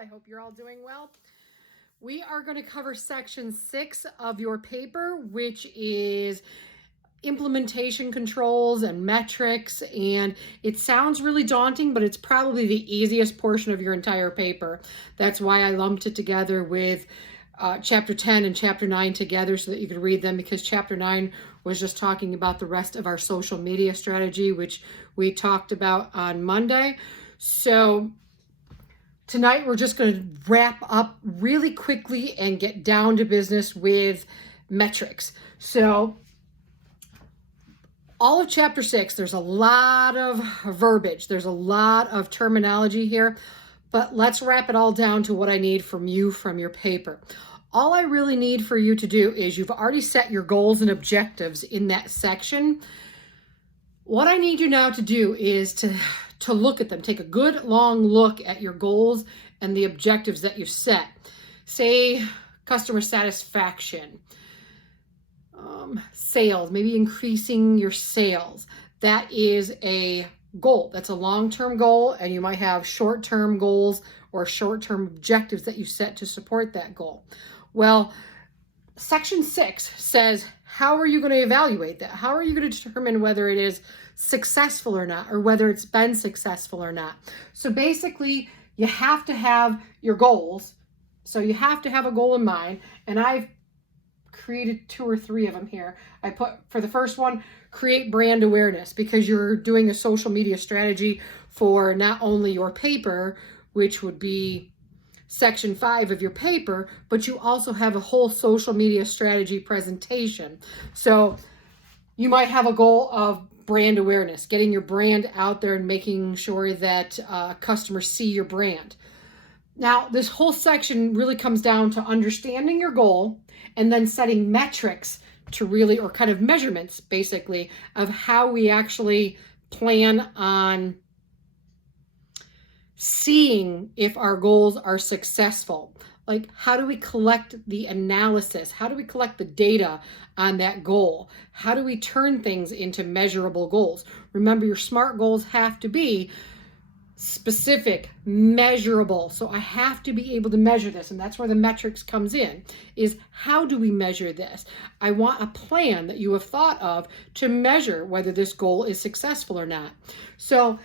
I hope you're all doing well. We are going to cover section 6 of your paper, which is implementation controls and metrics. And it sounds really daunting, but it's probably the easiest portion of your entire paper. That's why I lumped it together with chapter 10 and chapter 9 together so that you could read them, because chapter 9 was just talking about the rest of our social media strategy, which we talked about on Monday. So tonight we're just going to wrap up really quickly and get down to business with metrics. So all of chapter 6, there's a lot of verbiage. There's a lot of terminology here, but let's wrap it all down to what I need from you from your paper. All I really need for you to do is, you've already set your goals and objectives in that section. What I need you now to do is to look at them. Take a good long look at your goals and the objectives that you set. Say customer satisfaction, sales, maybe increasing your sales. That is a goal. That's a long-term goal, and you might have short-term goals or short-term objectives that you set to support that goal. Well, section 6 says, how are you going to evaluate that? How are you going to determine whether it is successful or not, or whether it's been successful or not? So basically, you have to have your goals. So you have to have a goal in mind, and I've created 2 or 3 of them here. I put, for the first one, create brand awareness, because you're doing a social media strategy for not only your paper, which would be section 5 of your paper, but you also have a whole social media strategy presentation. So you might have a goal of brand awareness, getting your brand out there and making sure that customers see your brand. Now, this whole section really comes down to understanding your goal and then setting metrics to really, or kind of measurements basically, of how we actually plan on seeing if our goals are successful. Like, how do we collect the analysis? How do we collect the data on that goal? How do we turn things into measurable goals? Remember, your SMART goals have to be specific, measurable. So I have to be able to measure this, and that's where the metrics comes in, is how do we measure this? I want a plan that you have thought of to measure whether this goal is successful or not. So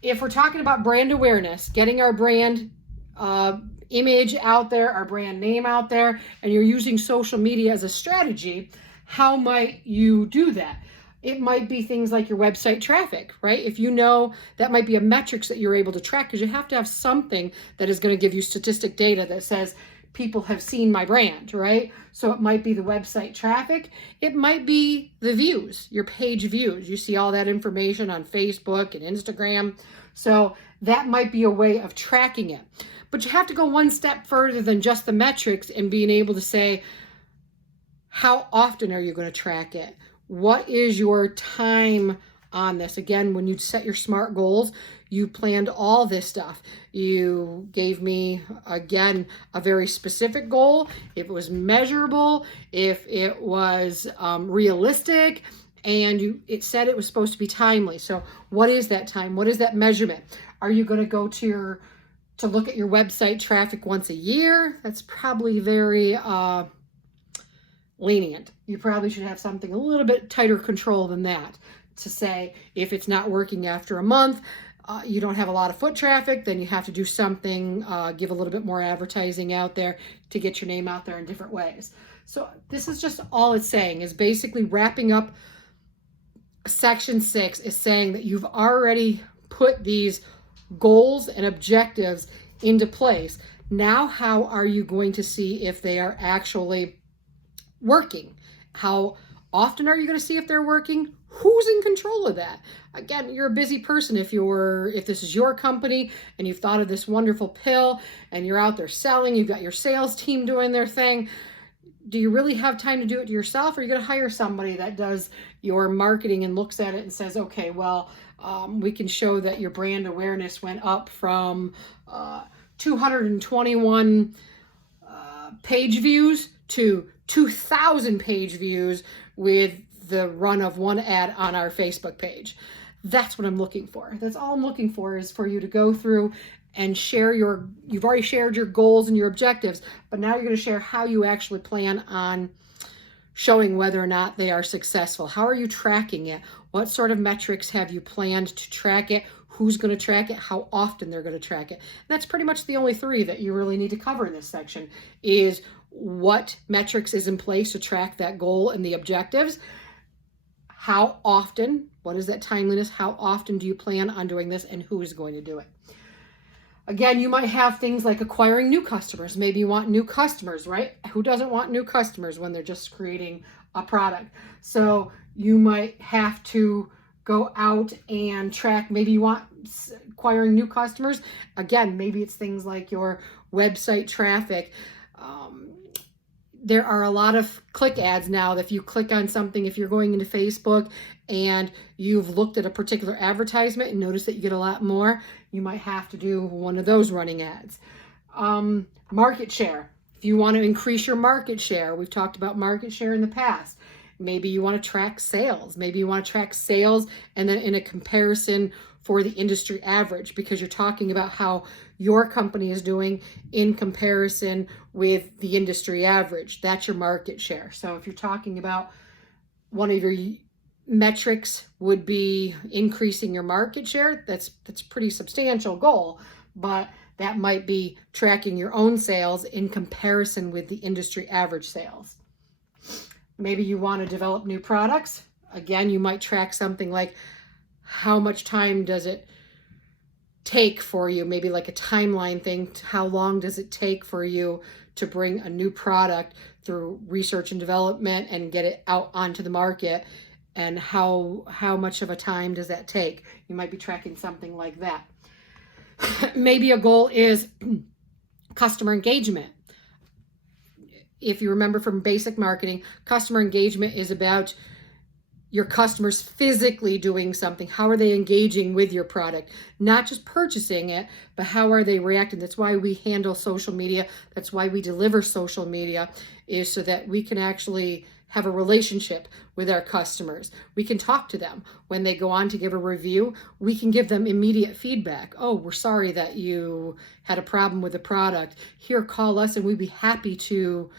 if we're talking about brand awareness, getting our brand image out there, our brand name out there, and you're using social media as a strategy, how might you do that? It might be things like your website traffic, right? If you know, that might be a metrics that you're able to track, because you have to have something that is going to give you statistic data that says people have seen my brand, right? So it might be the website traffic. It might be the views, your page views. You see all that information on Facebook and Instagram. So that might be a way of tracking it. But you have to go one step further than just the metrics and being able to say, how often are you going to track it? What is your time on this? Again, when you set your SMART goals, you planned all this stuff. You gave me, again, a very specific goal. If it was measurable, if it was realistic, and it said it was supposed to be timely. So what is that time? What is that measurement? Are you going to go to look at your website traffic once a year? That's probably very lenient. You probably should have something a little bit tighter control than that, to say if it's not working after a month, you don't have a lot of foot traffic, then you have to do something, give a little bit more advertising out there to get your name out there in different ways. So this is just all it's saying, is basically wrapping up section 6 is saying that you've already put these goals and objectives into place. Now, how are you going to see if they are actually working? How often are you going to see if they're working? Who's in control of that? Again, you're a busy person. If this is your company and you've thought of this wonderful pill and you're out there selling, you've got your sales team doing their thing. Do you really have time to do it yourself, or are you going to hire somebody that does your marketing and looks at it and says, okay, well, we can show that your brand awareness went up from 221 page views to 2,000 page views with the run of one ad on our Facebook page. That's what I'm looking for. That's all I'm looking for, is for you to go through and you've already shared your goals and your objectives, but now you're going to share how you actually plan on showing whether or not they are successful. How are you tracking it? What sort of metrics have you planned to track it? Who's going to track it? How often they're going to track it? And that's pretty much the only three that you really need to cover in this section is what metrics is in place to track that goal and the objectives. How often, what is that timeliness? How often do you plan on doing this, and who is going to do it? Again, you might have things like acquiring new customers. Maybe you want new customers, right? Who doesn't want new customers when they're just creating a product? So you might have to go out and track. Maybe you want acquiring new customers. Again, maybe it's things like your website traffic. There are a lot of click ads now that if you click on something, if you're going into Facebook and you've looked at a particular advertisement and notice that you get a lot more, you might have to do one of those running ads. Market share. If you want to increase your market share, we've talked about market share in the past. Maybe you want to track sales. Maybe you want to track sales and then in a comparison for the industry average, because you're talking about how your company is doing in comparison with the industry average. That's your market share. So if you're talking about one of your metrics would be increasing your market share, that's a pretty substantial goal, but that might be tracking your own sales in comparison with the industry average sales. Maybe you want to develop new products. Again, you might track something like how much time does it take for you, maybe like a timeline thing. How long does it take for you to bring a new product through research and development and get it out onto the market? And how much of a time does that take? You might be tracking something like that. Maybe a goal is customer engagement. If you remember from basic marketing, customer engagement is about your customers physically doing something. How are they engaging with your product? Not just purchasing it, but how are they reacting? That's why we handle social media. That's why we deliver social media, is so that we can actually have a relationship with our customers. We can talk to them. When they go on to give a review, we can give them immediate feedback. Oh, we're sorry that you had a problem with the product. Here, call us and we'd be happy to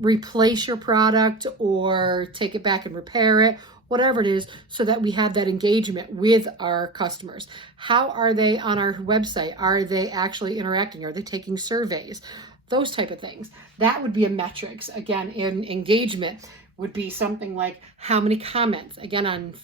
replace your product or take it back and repair it, whatever it is, so that we have that engagement with our customers. How are they on our website? Are they actually interacting? Are they taking surveys? Those type of things. That would be a metrics. Again, in engagement would be something like how many comments. Again,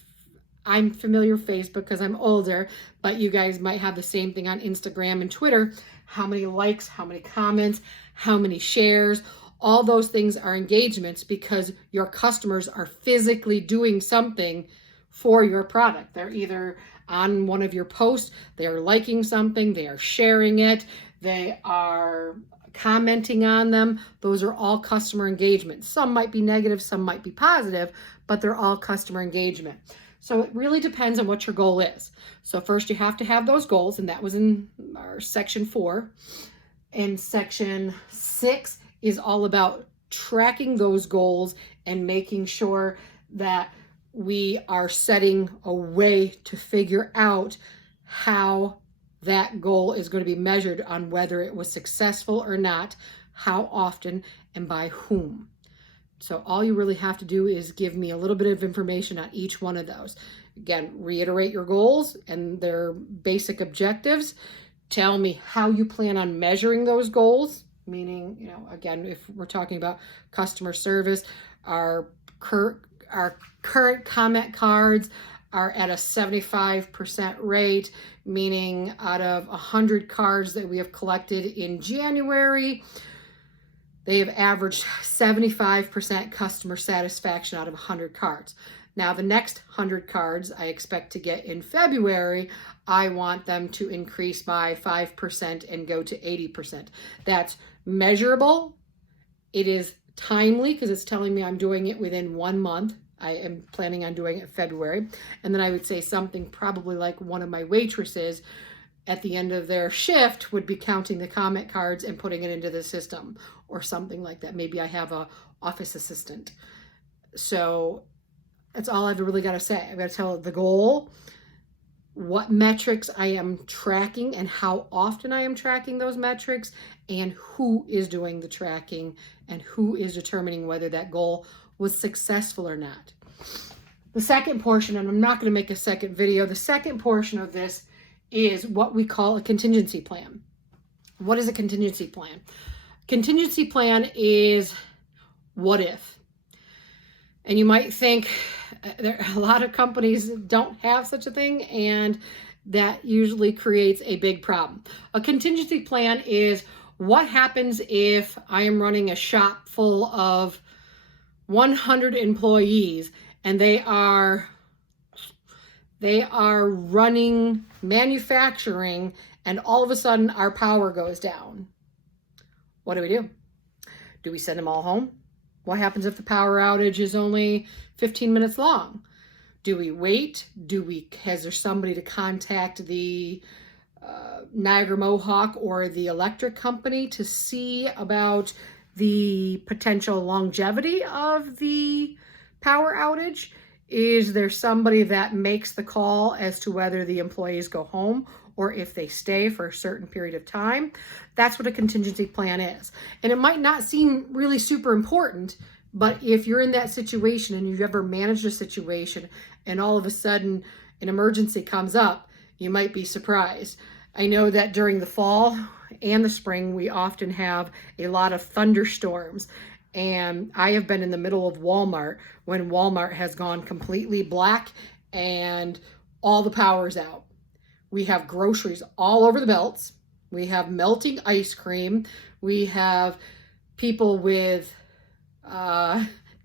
I'm familiar with Facebook because I'm older, but you guys might have the same thing on Instagram and Twitter. How many likes, how many comments, how many shares. All those things are engagements because your customers are physically doing something for your product. They're either on one of your posts, they are liking something, they are sharing it, they are commenting on them. Those are all customer engagement. Some might be negative, some might be positive, but they're all customer engagement. So it really depends on what your goal is. So first you have to have those goals, and that was in our section 4. And section 6 is all about tracking those goals and making sure that we are setting a way to figure out how that goal is going to be measured on whether it was successful or not, how often, and by whom. So all you really have to do is give me a little bit of information on each one of those. Again, reiterate your goals and their basic objectives. Tell me how you plan on measuring those goals, meaning, again, if we're talking about customer service, our current comment cards are at a 75% rate, meaning out of 100 cards that we have collected in January, they have averaged 75% customer satisfaction out of 100 cards. Now, the next 100 cards I expect to get in February, I want them to increase by 5% and go to 80%. That's measurable. It is timely because it's telling me I'm doing it within 1 month. I am planning on doing it February. And then I would say something probably like one of my waitresses at the end of their shift would be counting the comment cards and putting it into the system or something like that. Maybe I have a office assistant. So that's all I've really got to say. I've got to tell the goal, what metrics I am tracking and how often I am tracking those metrics, and who is doing the tracking and who is determining whether that goal was successful or not. The second portion, and I'm not going to make a second video, the second portion of this is what we call a contingency plan. What is a contingency plan? Contingency plan is what if. And you might think a lot of companies don't have such a thing, and that usually creates a big problem. A contingency plan is what happens if I am running a shop full of 100 employees and they are running manufacturing, and all of a sudden our power goes down. What do? Do we send them all home? What happens if the power outage is only 15 minutes long? Do we wait? Has there somebody to contact the Niagara Mohawk or the electric company to see about the potential longevity of the power outage? Is there somebody that makes the call as to whether the employees go home or if they stay for a certain period of time? That's what a contingency plan is. And it might not seem really super important, but if you're in that situation and you've ever managed a situation and all of a sudden an emergency comes up, you might be surprised. I know that during the fall and the spring, we often have a lot of thunderstorms. And I have been in the middle of Walmart when Walmart has gone completely black and all the power's out. We have groceries all over the belts. We have melting ice cream. We have people with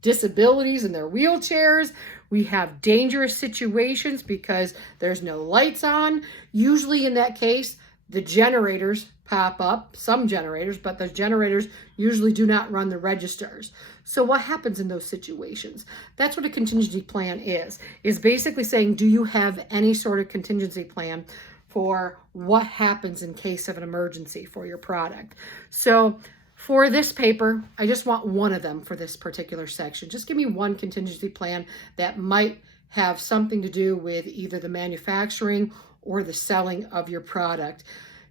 disabilities in their wheelchairs. We have dangerous situations because there's no lights on. Usually in that case, the generators pop up, some generators, but the generators usually do not run the registers. So what happens in those situations? That's what a contingency plan is basically saying, do you have any sort of contingency plan for what happens in case of an emergency for your product? So for this paper, I just want one of them for this particular section. Just give me one contingency plan that might have something to do with either the manufacturing or the selling of your product.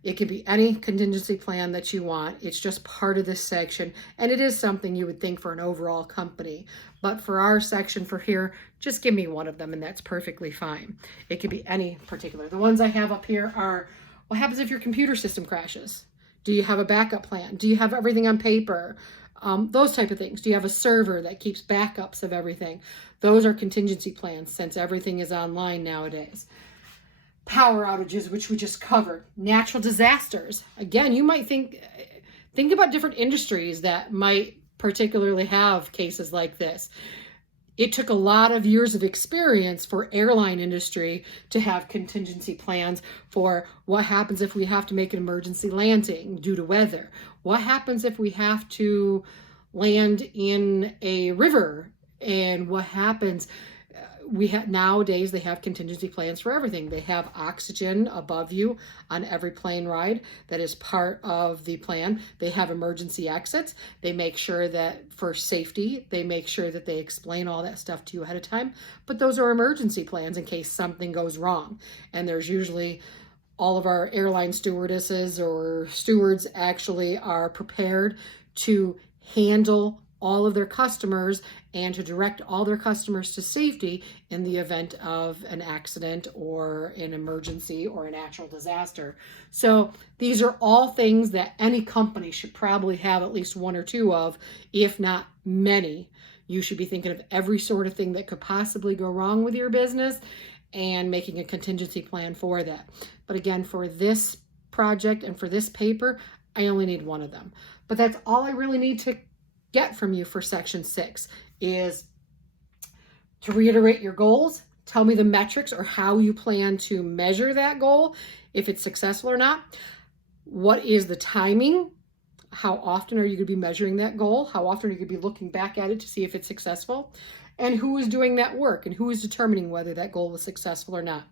It could be any contingency plan that you want. It's just part of this section, and it is something you would think for an overall company. But for our section for here, just give me one of them, and that's perfectly fine. It could be any particular. The ones I have up here are, what happens if your computer system crashes? Do you have a backup plan? Do you have everything on paper? Those type of things. Do you have a server that keeps backups of everything? Those are contingency plans since everything is online nowadays. Power outages, which we just covered. Natural disasters. Again, you might think about different industries that might particularly have cases like this. It took a lot of years of experience for airline industry to have contingency plans for what happens if we have to make an emergency landing due to weather. What happens if we have to land in a river? And what happens? Nowadays they have contingency plans for everything. They have oxygen above you on every plane ride. That is part of the plan. They have emergency exits. They make sure that for safety, they make sure that they explain all that stuff to you ahead of time. But those are emergency plans in case something goes wrong. And there's usually all of our airline stewardesses or stewards actually are prepared to handle all of their customers and to direct all their customers to safety in the event of an accident or an emergency or a natural disaster. So these are all things that any company should probably have at least one or two of, if not many. You should be thinking of every sort of thing that could possibly go wrong with your business and making a contingency plan for that. But again, for this project and for this paper, I only need one of them. But that's all I really need to get from you for section 6 is to reiterate your goals, tell me the metrics or how you plan to measure that goal, if it's successful or not. What is the timing? How often are you going to be measuring that goal? How often are you going to be looking back at it to see if it's successful? And who is doing that work and who is determining whether that goal was successful or not?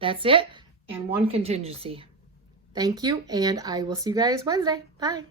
That's it. And one contingency. Thank you. And I will see you guys Wednesday. Bye.